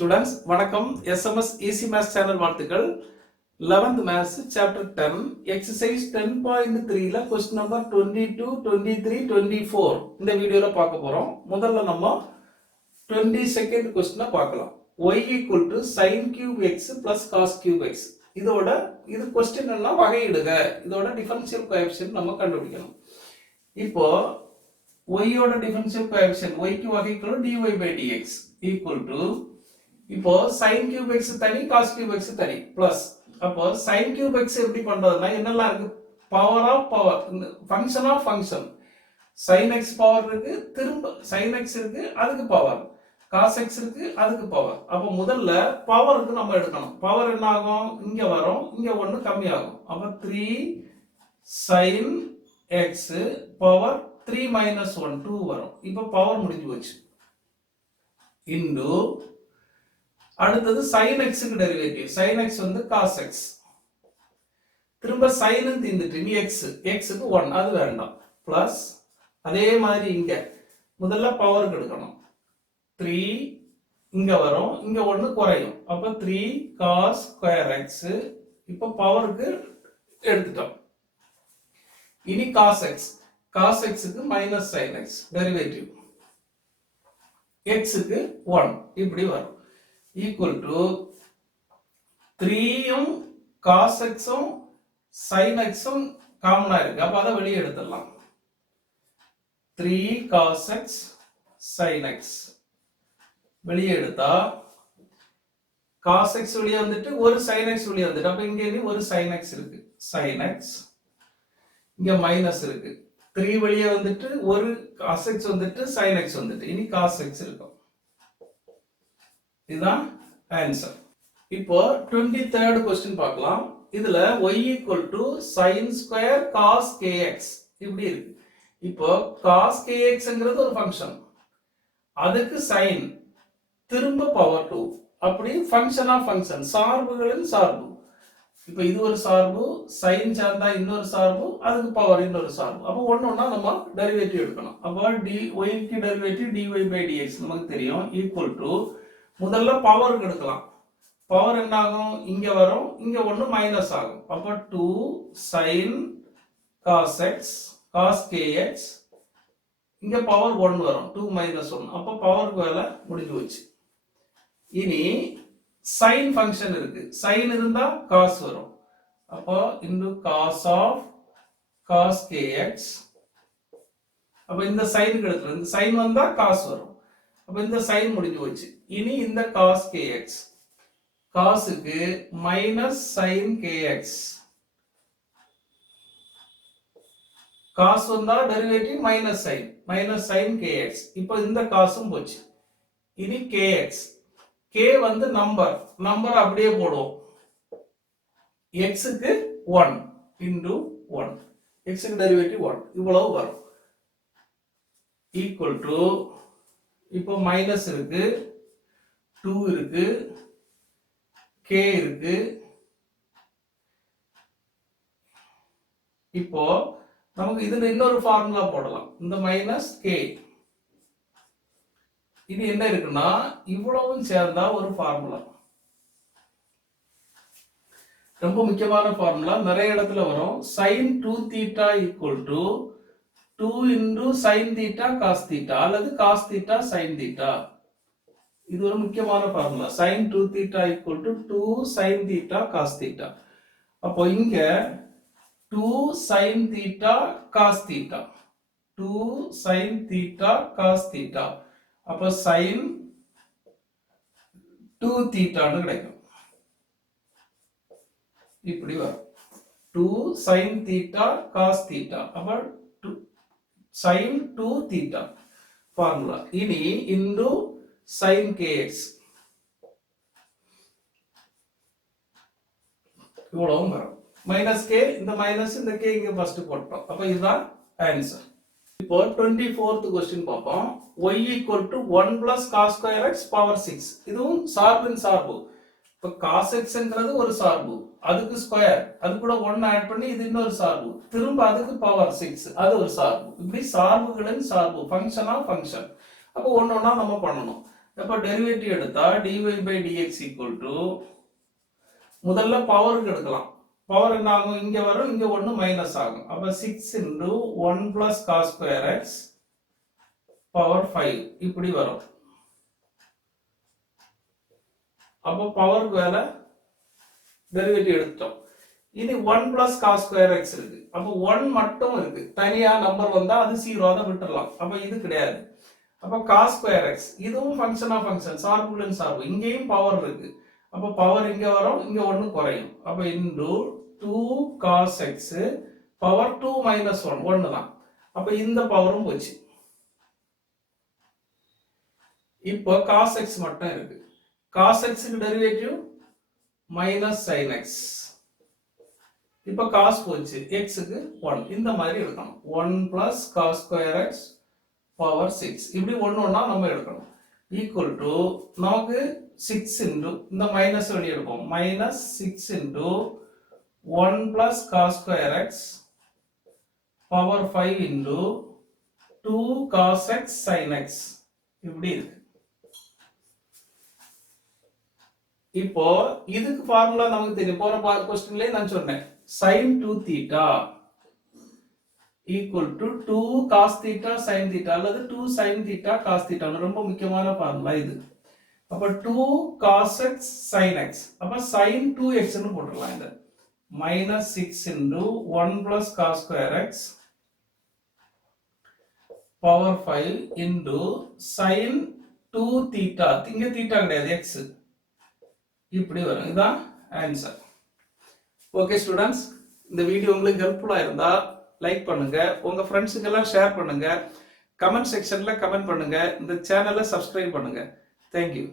Students வணக்கம். SMS easy maths channel வாழ்த்துக்கள். 11th maths chapter 10 exercise 10.3ல क्वेश्चन நம்பர் 22, 23, 24 இந்த வீடியோல பார்க்க போறோம். முதல்ல நம்ம 22nd क्वेश्चन பார்க்கலாம். y = sin cube x plus cos cube x. இது क्वेश्चन எல்லாம் வகையிடுக. இதோட டிஃபரன்ஷியல் கோஎஃபிஷியன்ட் நம்ம கண்டுபிடிக்கணும். இப்போ y யோட டிஃபரன்ஷியல் கோஎஃபிஷியன்ட் y க்கு வகைக்கெழு dy/dx = இப்போ sin cube x தனி cos cube x தனி பிளஸ் அப்போ sin cube x எப்படி பண்றதுன்னா என்னெல்லாம் இருக்கு? Power of power, function of function. sin x power இருக்கு, திரும்ப sin x இருக்கு, அதுக்கு பவர். cos x இருக்கு, அதுக்கு பவர். அப்ப முதல்ல பவருக்கு நம்ம எடுக்கணும். பவர் என்ன ஆகும்? இங்க வரும், இங்க ஒன்னு கம்மி ஆகும். அப்ப 3 sin x பவர் 3 - 1 2 வரும். இப்ப பவர் முடிஞ்சு போச்சு. இன்டு அடுத்தது sin x க்கு டெரிவேட்டிவ். sin x வந்து cos x. திரும்ப sin தீந்துட்டு இனி x க்கு 1 அது வேண்டாம். பிளஸ் அதே மாதிரி இங்க முதல்ல பவருக்கு எடுக்கணும். 3 இங்க வரும், இங்க 1 குறையும். அப்ப 3 cos square x இப்ப பவருக்கு எடுத்துட்டோம். இனி cos x க்கு minus sin x derivative. x க்கு 1 இப்படி வரும். equal to 3 cos x sin x காமனா இருக்கு. அப்ப அதை வெளியே எடுத்துடலாம். 3 cos x sin x வெளியே எடுத்தா cos x வெளியே வந்துட்டு ஒரு sin x வெளியே வந்துட்டு அப்ப இங்க ஒரு sin x இருக்கு. sin x இங்க மைனஸ் இருக்கு. 3 வெளியே வந்துட்டு ஒரு cos x வந்துட்டு sin x வந்துட்டு இனி cos x இருக்கும். இதுதான் ஆன்சர். இப்போ 23rd क्वेश्चन பார்க்கலாம். இதுல y = sin square cos kx இப்படி இருக்கு. இப்போ cos kxங்கிறது ஒரு ஃபங்க்ஷன், அதுக்கு sin திரும்ப பவர் 2 அப்படி ஃபங்க்ஷன் ஆஃப் ஃபங்க்ஷன், சார்புகளின் சார்பு. இப்போ இது ஒரு சார்பு, sin சேர்ந்தா இன்னொரு சார்பு, அதுக்கு பவர் இன்னொரு சார்பு. அப்போ ஒண்ணா நம்ம டெரிவேட்டிவ் எடுக்கணும். அப்போ y க்கு டெரிவேட்டிவ் dy/dx நமக்கு தெரியும். ஈக்குவல் டு முதல்ல பவருக்கு எடுக்கலாம். பவர் என்ன ஆகும்? இங்க வரும், இங்க 1 மைனஸ் ஆகும். அப்ப 2 sin cos x cos kx இங்க பவர் 1 வரும், 2 - 1. அப்ப பவருக்கு வேலை முடிஞ்சு போச்சு. இனி sin ஃபங்க்ஷன் இருக்கு. sin இருந்தா cos வரும். அப்போ into cos of cos kx. அப்ப இந்த sin எடுத்துறோம். இந்த sin வந்தா cos வரும். அப்ப இந்த sin முடிஞ்சு போச்சு. இனி இந்த cos kx, cos க்கு minus sin kx. cos வந்தா டெரிவேட்டிவ் minus sin kx. இப்போ இந்த cosம் போச்சு. இனி kx, k வந்து நம்பர் அப்படியே போடுவோம். x க்கு 1 into 1, x க்கு டெரிவேட்டிவ் 1 இவ்வளவு வரும். equal to இப்போ மைனஸ் இருக்கு, 2 இருக்கு, k இருக்கு. இப்போ நமக்கு இதுல இன்னொரு ஃபார்முலா போடலாம். இந்த மைனஸ் k இது என்ன இருக்குன்னா இவ்வளவும் சேர்ந்தா ஒரு ஃபார்முலா, ரொம்ப முக்கியமான ஃபார்முலா, நிறைய இடத்துல வரும். sin 2θ = 2 into sin theta cos theta அல்லது cos theta sin theta. இது ஒரு முக்கியமான formula. sin 2θ = 2 sin theta cos theta. அப்போ இங்க 2 sin theta cos theta, 2 sin theta cos theta. அப்போ sin 2θ ன்னு கிடைக்கும். இப்படி வரும் 2 sin theta cos theta. அப்போ sin 2θ ஃபார்முலா. இனி into sin kx இவ்வளவும் வரும். மைனஸ் k, இந்த மைனஸ் இந்த k இங்க ஃபர்ஸ்ட் போட்டோம். அப்ப இதுதான் ஆன்சர். இப்போ 24th क्वेश्चन பார்ப்போம். y = 1 plus cos square x power 6. இதுவும் சார்பின் சார்பு. இப்ப cos x ங்கிறது ஒரு சார்பு, அதுக்கு ஸ்கொயர், அது கூட 1 ஆட் பண்ணி இது இன்னொரு சார்பு, திரும்ப அதுக்கு பவர் 6 அது ஒரு சார்பு. இப்படி சார்புகளின் சார்பு, ஃபங்க்ஷன் ஆஃப் ஃபங்க்ஷன். அப்போ ஒண்ணா நம்ம பண்ணணும். அப்ப டெரிவேட்டிவ் எடுத்தா dy by dx equal to முதல்ல பவருக்கு எடுக்கலாம். பவர் என்ன ஆகும்? இங்க வரும், இங்க 1 மைனஸ் ஆகும். அப்ப 6 into 1 plus cos square x power 5 இப்படி வரும். அப்ப பவருக்கு வேலை டெரிவேட்டிவ் எடுத்துட்டோம். இனி 1 plus cos square x இருக்கு. அப்ப 1 மட்டும் இருக்கு. தனியா நம்பர் வந்தா அது 0 அதை விட்டுறலாம். அப்ப இது கிடையாது. அப்ப cos square x இதுவும் ஃபங்க்ஷன் ஆஃப் ஃபங்க்ஷன், சார்புடன் சார்பு. இங்கேயும் பவர் இருக்கு. அப்ப பவர் இங்க வரும், இங்க 1 குறையும். அப்ப into 2 cos x power 2 minus 1 1 தான். அப்ப இந்த பவரும் போச்சு. இப்போ cos x மட்டும் இருக்கு. cos x க்கு டெரிவேட்டிவ் மைனஸ் sin x. இப்போ cos போச்சு, x க்கு 1. இந்த மாதிரி எடுக்கணும். 1 plus cos square x power 6 இப்படி ஒன்னு ஒண்ணா நம்ம எடுக்கணும். ஈக்குவல் டு நமக்கு 6 into இந்த மைனஸ் வெளியே எடுப்போம். Minus 6 into 1 plus cos square x power 5 into 2 cos x sin x இப்படி இருக்கு. இப்போ இதுக்கு ஃபார்முலா நமக்கு தெரியும். போற क्वेश्चनலயே நான் சொன்னேன். sin 2 theta equal to 2 cos theta sin theta அல்லது 2 sin theta cos theta. ரொம்ப முக்கியமான ஃபார்முலா இது. அப்ப 2 cos x sin x. அப்ப sin 2x ன்னு போட்டுறலாம். இந்த minus 6 into 1 plus cos square x power 5 into sin 2 theta. இங்க theta கிடையாது, x. இப்படி வரும். இதுதான் ஆன்சர். ஓகே ஸ்டூடெண்ட்ஸ், இந்த வீடியோ உங்களுக்கு ஹெல்ப்ஃபுல்லா இருந்தா லைக் பண்ணுங்க, உங்க ஃப்ரெண்ட்ஸுக்கு எல்லாம் ஷேர் பண்ணுங்க, கமெண்ட் செக்ஷன்ல கமெண்ட் பண்ணுங்க, இந்த சேனலை சப்ஸ்கிரைப் பண்ணுங்க. தேங்க்யூ.